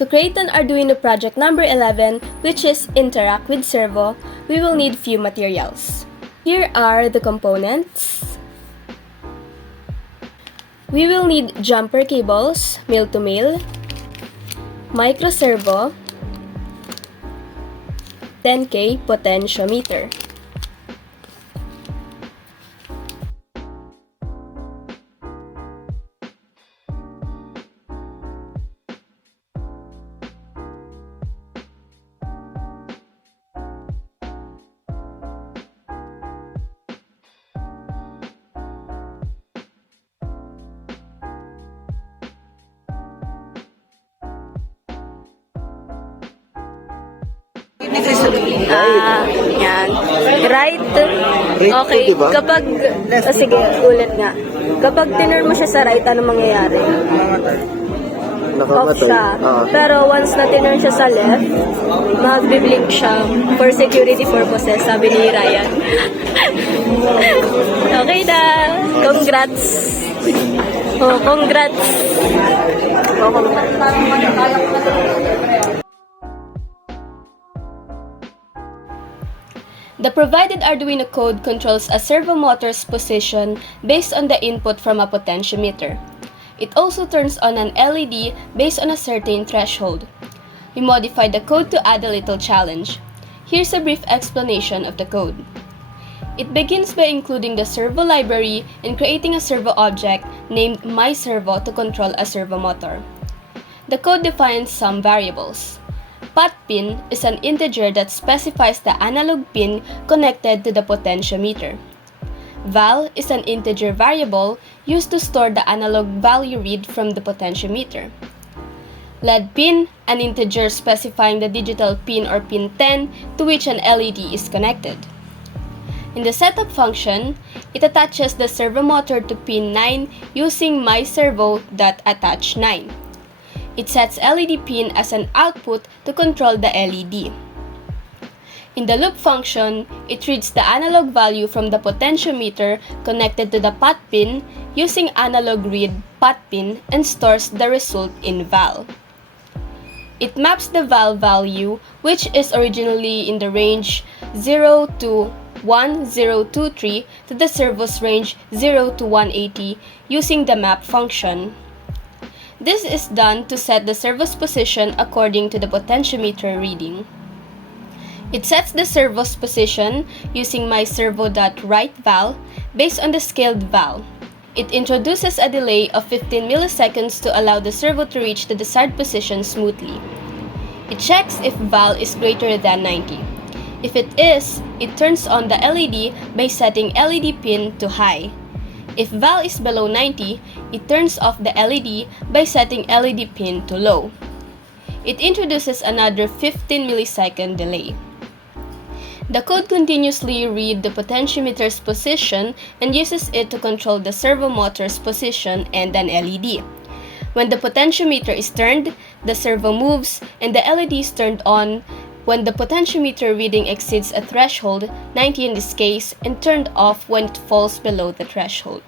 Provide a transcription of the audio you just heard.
To create an Arduino project number 11, which is Interact with Servo, we will need few materials. Here are the components. We will need jumper cables, male-to-male, micro servo, 10K potentiometer. Yan. Right? Okay. Kapag, sige, ulit nga. Kapag tinurn mo siya sa right, ano mangyayari? Off siya. Pero once na tinurn siya sa left, mag-blink siya for security purposes, sabi ni Ryan. Okay na. Congrats. Oh, congrats. Oh, congrats. The provided Arduino code controls a servo motor's position based on the input from a potentiometer. It also turns on an LED based on a certain threshold. We modified the code to add a little challenge. Here's a brief explanation of the code. It begins by including the servo library and creating a servo object named myServo to control a servo motor. The code defines some variables. Pot pin is an integer that specifies the analog pin connected to the potentiometer. Val is an integer variable used to store the analog value read from the potentiometer. LED pin, an integer specifying the digital pin or pin 10 to which an LED is connected. In the setup function, it attaches the servo motor to pin 9 using myServo.attach9. It sets LED pin as an output to control the LED. In the loop function, it reads the analog value from the potentiometer connected to the pot pin using analog read pot pin and stores the result in val. It maps the val value, which is originally in the range 0 to 1023, to the servo's range 0 to 180 using the map function. This is done to set the servo's position according to the potentiometer reading. It sets the servo's position using myServo.WriteVal based on the scaled val. It introduces a delay of 15 milliseconds to allow the servo to reach the desired position smoothly. It checks if val is greater than 90. If it is, it turns on the LED by setting LED pin to high. If val is below 90, it turns off the LED by setting LED pin to low. It introduces another 15 millisecond delay. The code continuously reads the potentiometer's position and uses it to control the servo motor's position and an LED. When the potentiometer is turned, the servo moves and the LED is turned on when the potentiometer reading exceeds a threshold, 90 in this case, and turned off when it falls below the threshold.